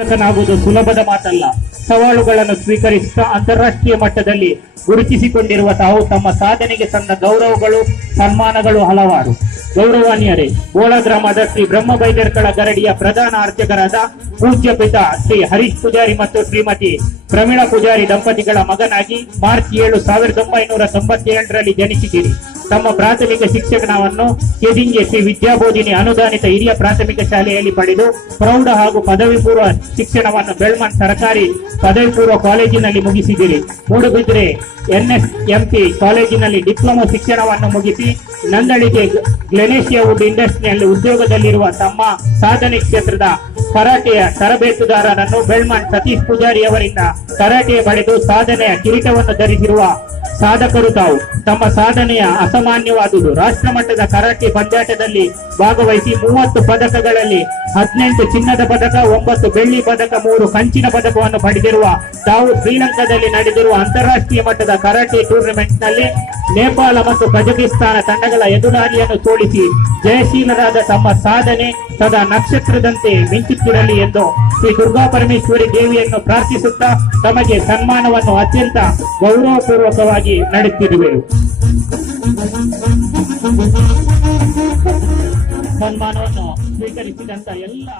ಸಾಧಕನಾಗುವುದು ಸುಲಭದ ಮಾತಲ್ಲ. ಸವಾಲುಗಳನ್ನು ಸ್ವೀಕರಿಸುತ್ತಾ ಅಂತಾರಾಷ್ಟ್ರೀಯ ಮಟ್ಟದಲ್ಲಿ ಗುರುತಿಸಿಕೊಂಡಿರುವ ತಾವು ತಮ್ಮ ಸಾಧನೆಗೆ ಸಂದ ಗೌರವಗಳು, ಸನ್ಮಾನಗಳು ಹಲವಾರು. ಗೌರವಾನ್ಯರೇ, ಬೋಳ ಗ್ರಾಮದ ಶ್ರೀ ಬ್ರಹ್ಮ ಬೈದರ್ಕಳ ಗರಡಿಯ ಪ್ರಧಾನ ಅರ್ಚಕರಾದ ಪೂಜ್ಯ ಪಿತ ಶ್ರೀ ಹರೀಶ್ ಪೂಜಾರಿ ಮತ್ತು ಶ್ರೀಮತಿ ಪ್ರಮೀಳಾ ಪೂಜಾರಿ ದಂಪತಿಗಳ ಮಗನಾಗಿ ಮಾರ್ಚ್ 7, 1997ರಲ್ಲಿ ಜನಿಸಿದ್ದೀರಿ. ತಮ್ಮ ಪ್ರಾಥಮಿಕ ಶಿಕ್ಷಣವನ್ನು ಕೆದಿಂಗೆ ಶ್ರೀ ವಿದ್ಯಾಬೋಧಿನಿ ಅನುದಾನಿತ ಹಿರಿಯ ಪ್ರಾಥಮಿಕ ಶಾಲೆಯಲ್ಲಿ ಪಡೆದು ಪ್ರೌಢ ಹಾಗೂ ಪದವಿ ಪೂರ್ವ ಶಿಕ್ಷಣವನ್ನು ಬೆಳ್ಮನ್ ಸರ್ಕಾರಿ ಪದವಿ ಪೂರ್ವ ಕಾಲೇಜಿನಲ್ಲಿ ಮುಗಿಸಿದಿರಿ. ಮೂಡುಬಿದ್ರೆ NSMP ಕಾಲೇಜಿನಲ್ಲಿ ಡಿಪ್ಲೊಮಾ ಶಿಕ್ಷಣವನ್ನು ಮುಗಿಸಿ ನಂದಳಿಗೆ ಗ್ಲೆನೇಶಿಯಾ ವುಡ್ ಇಂಡಸ್ಟ್ರಿಯಲ್ಲಿ ಉದ್ಯೋಗದಲ್ಲಿರುವ ತಮ್ಮ ಸಾಧನೆ ಕ್ಷೇತ್ರದ ಕರಾಟೆಯ ತರಬೇತುದಾರರನ್ನು ಬೆಳ್ಮನ್ ಸತೀಶ್ ಪೂಜಾರಿ ಅವರಿಂದ ಕರಾಟೆ ಪಡೆದು ಸಾಧನೆಯ ಕಿರೀಟವನ್ನು ಧರಿಸಿರುವ ಸಾಧಕರು ತಾವು. ತಮ್ಮ ಸಾಧನೆಯ ಅಸಾಮಾನ್ಯವಾದುದು. ರಾಷ್ಟ್ರ ಮಟ್ಟದ ಕರಾಟೆ ಪಂದ್ಯಾಟದಲ್ಲಿ ಭಾಗವಹಿಸಿ 30 ಪದಕಗಳಲ್ಲಿ 18 ಚಿನ್ನದ ಪದಕ, 9 ಬೆಳ್ಳಿ ಪದಕ, 3 ಕಂಚಿನ ಪದಕವನ್ನು ಪಡೆದಿರುವ ತಾವು ಶ್ರೀಲಂಕಾದಲ್ಲಿ ನಡೆದಿರುವ ಅಂತಾರಾಷ್ಟ್ರೀಯ ಮಟ್ಟದ ಕರಾಟೆ ಟೂರ್ನಮೆಂಟ್ ನಲ್ಲಿ ನೇಪಾಳ ಮತ್ತು ಕಜಕಿಸ್ತಾನ ತಂಡಗಳ ಎದುರಾಳಿಯನ್ನು ಸೋಲಿಸಿ ಜಯಶೀಲರಾದ ತಮ್ಮ ಸಾಧನೆ ಸದಾ ನಕ್ಷತ್ರದಂತೆ ಮಿಂಚುತ್ತಿರಲಿ ಎಂದು ಶ್ರೀ ದುರ್ಗಾ ಪರಮೇಶ್ವರಿ ದೇವಿಯನ್ನು ಪ್ರಾರ್ಥಿಸುತ್ತಾ ತಮಗೆ ಸನ್ಮಾನವನ್ನು ಅತ್ಯಂತ ಗೌರವಪೂರ್ವಕವಾಗಿ ನಡೆಸುತ್ತಿರುವೆವು. ಸನ್ಮಾನವನ್ನು ಸ್ವೀಕರಿಸಿದಂತ ಎಲ್ಲ